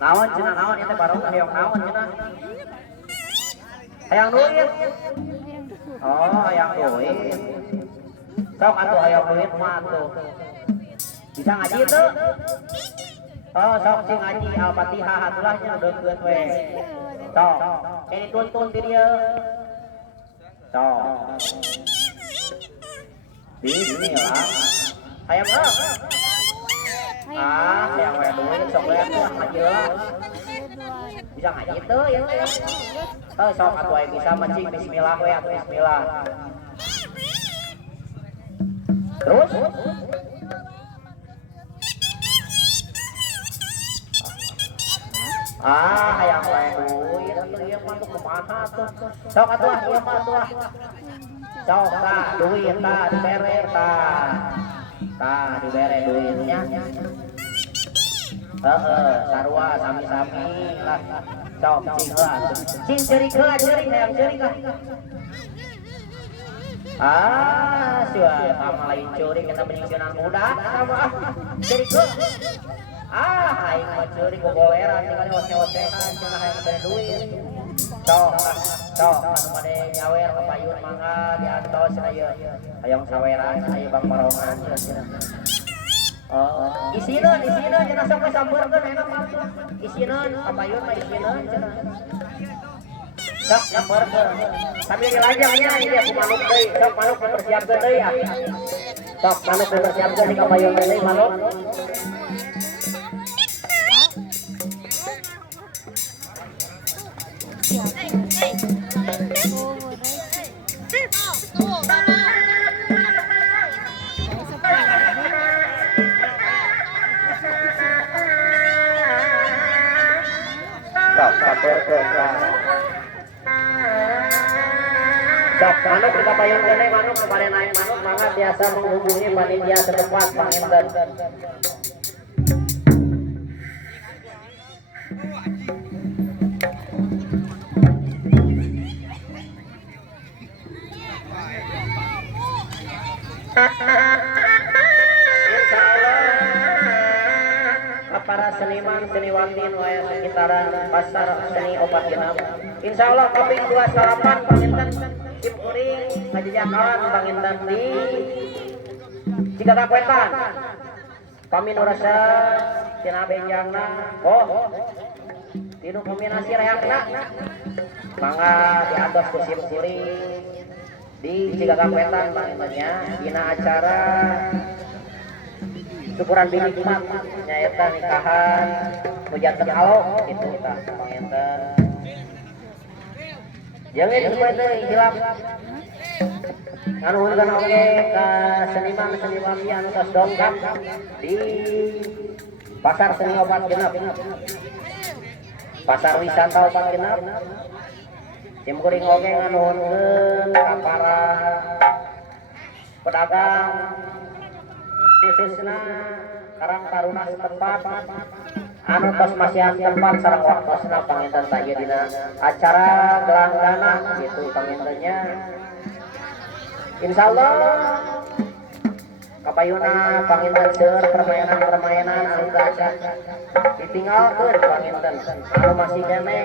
Naon cenah naon itu bareng hayang naon cenah. Hayang duit. Oh, hayang duit. Sok atuh hayang duit mah tuh. Bisa ngaji tuh? Oh, sok sing ngaji Al-Fatihah atulah nya deukeun we. Sok, ini tuntun ti dieu. Sok. Bismillah. Hayang eueuh. Hayang we duit sok we atuh ngaji lah. Bisa ngaji tuh ya. Sok atuh aya bisa mancing bismillah we atuh bismillah. Terus hayang wae duit atuh ieu mah tuh kumaha tuh. Sok atuh ieu mah atuh. Sok tah duit tah dibere tah. Tah dibere duitnya. Sarua sami-sami lah. Sok cing heula. Cing ceurik heula ceurik hayang ceurik lah. Sia sama lain ceurik kita penyusunan muda sama ceurik heula. Aing mah ceurik gogoleran tinggal ose-osehan cenah hayang teh duit. Sok anu made nyawer ka payun mangga diantos aya hayang saweran aya Bang Marongan cenah. Isieun cenah sok sambeurkeun enak mah. Isieun ka payun mah isieun cenah. Sok sambeurkeun. Sambil dilajangnya ieu ku manuk deui. Sok manuk dipersiapkeun deui ya. Sok manuk dipersiapkeun di ka payun deui manuk. Sok manuk kita payung kene manuk kepada naik manuk mangga biasa menghubungi panitia setempat panginten. Para seniman seniwatin waya sekitaran pasar seni obat genap. Insyaallah kaping 28 panginten Cip Uring ngajajakan panginten di Cigagang Wetan. Kami nu rasa tina benjangna tinu kombinasi reakna. Mangga diatos ku Cip Uring di Cigagang Wetan pangintennya dina acara syukuran binikmat nyaeta nikahan hujanten alo itu kita panginten jangan semuanya hilap nganuhunkeun oge ka seniman anu tos dongkap di pasar seni obat genep pasar wisata obat genep Cip Uring oge nganuhunkeun ka para pedagang khususna Karang Taruna setempat anu tos masihan tempat sareng waktosna panginten tah ieu dina acara gelang dana gitu pangintennya. Insyaallah kapayuna panginten seueur permainan anu gaca ditinggalkeun panginten anu masih keneh